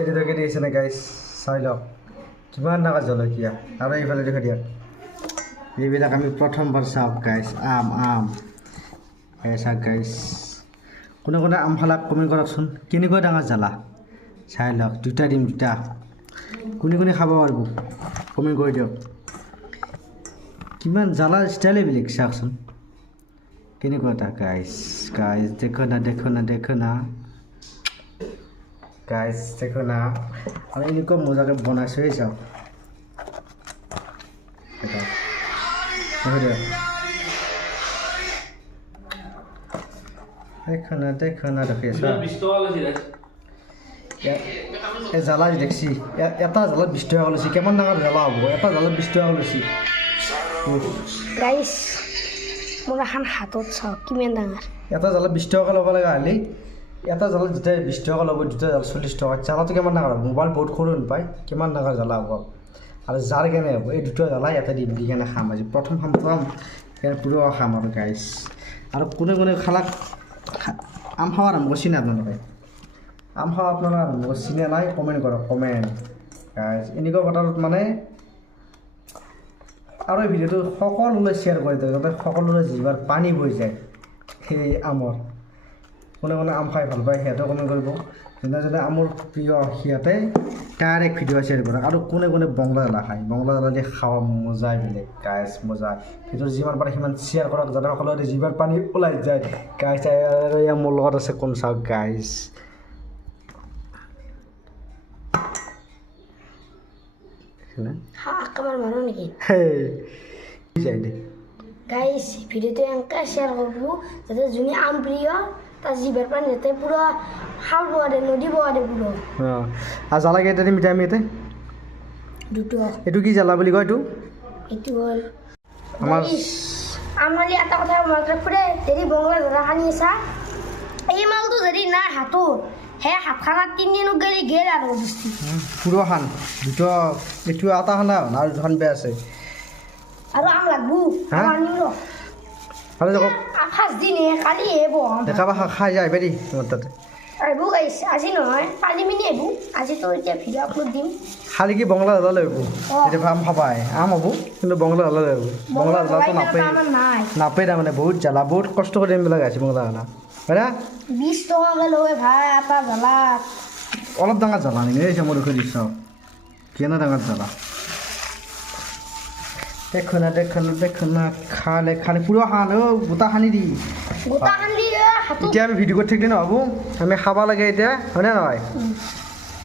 এদিকে দিয়েছে না গাইস চাই লওক কিমান ডাঙৰ জলকীয়া আৰু এইফালে দেখা দিয়ক এইবিলাক আমি প্ৰথমবাৰ চাওক গাইস আম এসা গাইস কোনে কোনে আম খালাক কমেণ্ট কৰকচোন কেনেকৈ ডাঙৰ জ্বালা চাই লওক দুটা দিম দুটা কোনে কোনে খাব পাৰিব কমেণ্ট কৰি দিয়ক কিমান জ্বালা ষ্টাইলে বেলেগ চাওকচোন কেনেকুৱা এটা গাইস দেখো না গাইস দেখো না আৰু এনেকুৱা মজাকৈ বনাইছোঁ চাওক দেখো না দেখি আছো এই জ্বালা দেখছি এটা জ্বালা 20 টকা লৈছে কেমন ডাঙৰ জ্বালা হ'ব এটা জ্বালা 20 টকা লৈছে গাইস মোৰ এখন হাতত চাওক কিমান ডাঙৰ এটা জ্বালা 20 টকা ল'ব লগা হ'লে এটা জ্বালা দুটা 20 টকা ল'ব দুটা জ্বালা 40 টকা জ্বালাটো কিমান ডাঙৰ হ'ব মোবাইল বহুত সৰু নাপায় কিমান ডাঙৰ জ্বালা হ'ব আৰু যাৰ কেনে হ'ব এই দুটা জ্বালা এটা দি কেনে খাম আজি প্ৰথম খাম সেইকাৰণে পুৰো খাম আৰু গাইস আৰু কোনে কোনে খালাক আম খাওয়ার আরম্ভ করছি না আপনারা আম খাওয়া আপনারা আরম্ভ করছি না নাই কমেন্ট করো কমেন্ট গাইস এনেকুৱা কথাত মানে আৰু এই ভিডিঅ'টো সকলোলৈ শ্বেয়াৰ কৰি দিয়ক যাতে সকলোৰে জিভাৰ পানী বৈ যায় সেই আমৰ কোনে কোনে আম খাই ভাল পায় সিহঁতেও কমেণ্ট কৰিব যোনে যোনে আমৰ প্ৰিয় সিহঁতে ডাইৰেক্ট ভিডিঅ' শ্বেয়াৰ কৰক আৰু কোনে কোনে বংলা জ্বালা খায় বংলা জ্বালা দি খাৱা মজাই বেলেগ গাইছ মজা ভিডিঅ' যিমান পাৰে সিমান শ্বেয়াৰ কৰক যাতে সকলোৰে জিভাৰ পানী ওলাই যায় গাইছ আৰু এয়া মোৰ লগত আছে কোন চাওক গাইছ কামাৰ মাৰো নেকি যাই দে গাইস ভিডিওটো এনেকৈ শ্বেয়াৰ কৰিব যাতে যোনে আম প্ৰিয় তাৰ জিভাৰ পানী যাতে পুৰা খাল বোৱাৰে নদী বোৱাৰে পুৰা আৰু জ্বালা কেইটা দিম এতিয়া আমি ইয়াতে দুটো এইটো কি জ্বালা বুলি কয় এইটো হ'ল আমাৰ আমালি এটা কথা মনত ৰাখিবি যদি বংলা জ্বালা খানি আছা এই মালটো যদি নাই হাতত হে হাত খানাত 3 দিন গেলি গেল আৰু বস্তি পুৰো খান দুটো একটু আটা খানা আৰ দুখান বে আছে আৰু আম লাগবো আনিম ৰ আরে দেখো ফার্স্ট দিনে কালি হেব দেখাবা খাই যায় বেরি তোমার তাতে আইব গাইস আজি নহয় কালি মিনি হেব আজি তো এতিয়া ভিডিও আপলোড দিম খালি কি বংলা জ্বালা লইব এটা আম খাবাই আম হবো কিন্তু বংলা জ্বালা লইব বংলা জ্বালা তো নাপে নাপে না মানে বহুত জ্বালা বহুত কষ্ট করে এমবিলাক আছে বংলা জ্বালা হয়না 20 টাকা লয় ভাই এটা জ্বালা অলপ ডাঙৰ জ্বালা নেকি এই মোৰ দেখি দিছ কেনে ডাঙৰ জ্বালা দেখো না খালে পুৰো খান গোটা খানি দি গোটা খানি এতিয়া আমি ভিডিঅ' কৰি থাকিলে নহ'ব আমি খাব লাগে এতিয়া হয়নে নহয়